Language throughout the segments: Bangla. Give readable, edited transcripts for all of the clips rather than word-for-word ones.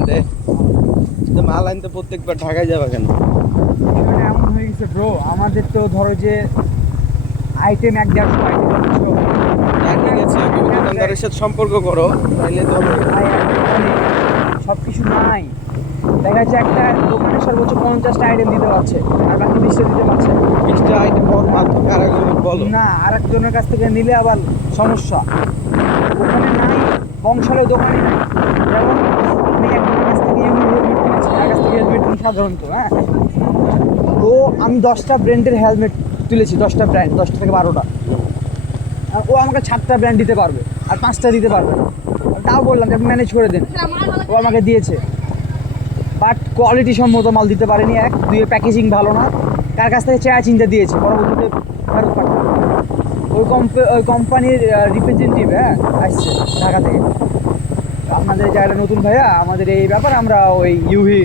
আনতে তো মাল আনতে প্রত্যেকবার ঢাকায় যাবে কেন? বিষয়টা এমন হয়ে গেছে ব্রো, আমাদের তো ধরো যে আইটেম 1-150 আইটেম, ঠিক আছে, তুমি দোকানদারের সাথে সম্পর্ক করো, তাইলে তো হবে। সব কিছু নাই। দেখা যাচ্ছে একটা দোকানে সর্বোচ্চ 50টা আইটেম দিতে পারছে, আর বাকি 20টা দিতে পারছে 20টা আইটেম মাত্র কারাগুলো বলো না। আর একজনের কাছ থেকে নিলে আবার সমস্যা, ওখানে নাই, বংশালেও দোকানে নাই। যেমন আমি একজনের কাছ থেকে হেলমেট কিনেছি, যার কাছ থেকে হেলমেট কিনি সাধারণত, হ্যাঁ, তো আমি 10টা ব্র্যান্ডের হেলমেট তুলেছি, 10টা ব্র্যান্ড, 10টা থেকে 12টা। আর ও আমাকে 7টা ব্র্যান্ড দিতে পারবে আর 5টা দিতে পারবে না। তাও বললাম যে আপনি ম্যানেজ করে দেন, ও আমাকে দিয়েছে, বাট কোয়ালিটি সম্মত মাল দিতে পারেনি। 1-2 প্যাকেজিং ভালো না, কার কাছ থেকে চেয়া চিন্তা দিয়েছে, পরবর্তীতে ফেরত পাঠাবে। ওই কোম্পানির রিপ্রেজেন্টেটিভ, হ্যাঁ, আসছে ঢাকা থেকে, আপনাদের যারা নতুন ভাইয়া, আমাদের এই ব্যাপার, আমরা ওই ইউভি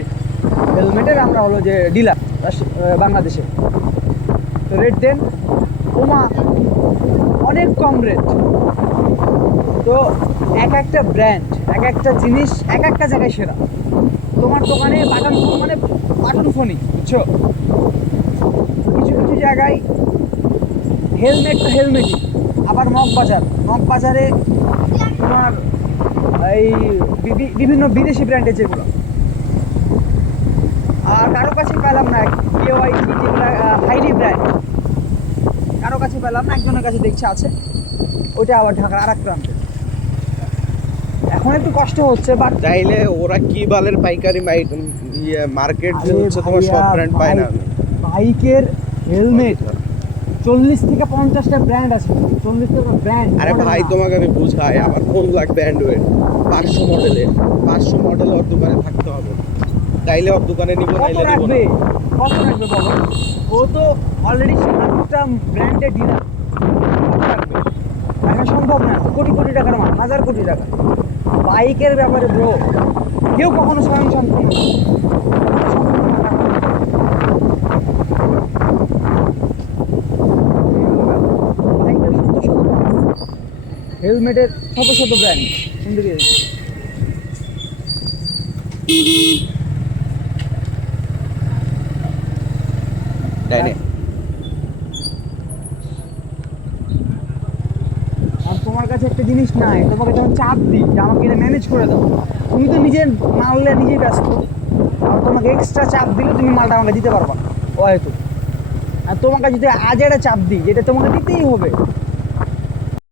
হেলমেটের আমরা হলো যে ডিলার বাংলাদেশে, তো রেট দেন। ওমা অনেক কম রেট। তো একটা ব্র্যান্ড, একটা জিনিস একটা জায়গায় সেরা। তোমার দোকানে বাটন ফোন মানে বাটন ফোনই, বুঝছো? কিছু কিছু জায়গায় হেলমেট তো হেলমেটই, আবার মগবাজারে তোমার এই বিভিন্ন বিদেশি ব্র্যান্ডের যেগুলো, আর কারো কাছে পেলাম না কেওয়াইটি, যেগুলো হাইলি ব্র্যান্ড, কারো কাছে পেলাম না। একজনের কাছে দেখছি আছে, ওইটা আবার ঢাকার আর এক প্রান্তে। এখন একটু কষ্ট হচ্ছে, বাট তাইলে ওরা কি বালের পাইকারি মার্কেট যে হচ্ছে তোমার সব ব্র্যান্ড পায় না। বাইকের হেলমেট 40 থেকে 50টা ব্র্যান্ড আছে, 40 থেকে ব্র্যান্ড। আরে ভাই তোমাকে আমি বুঝাই, আমার ফোন লাগবে অ্যান্ড্রয়েড 500 মডেল ওর দোকানে থাকতে হবে, তাইলে ওর দোকানে নিব, কত নাইলে নিব না। রাখবে, কত রাখবে বলো? ও তো অলরেডি 7টা ব্র্যান্ডের ডিলার, কত রাখবে? এখন সম্ভব না, কোটি কোটি টাকার মাল, 1000 কোটি টাকা। বাইকের ব্যাপারে ব্রো কেউ কখনো স্বয়ং সম্পূর্ণ না। বাইকের শত হেলমেটের শত ব্র্যান্ড শুনতে পেয়েছি। তাই না? আর তোমার কাছে একটা জিনিস নাই, তোমাকে যখন চাপ দিই যে আমাকে এটা ম্যানেজ করে দাও, তুমি তো নিজের মাল নিজেই ব্যস্ত, আর তোমাকে এক্সট্রা চাপ দিলে তুমি মালটা আমাকে দিতে পারবা না, হয়তো। আর তোমাকে যদি আজ একটা চাপ দিই যেটা তোমাকে দিতেই হবে,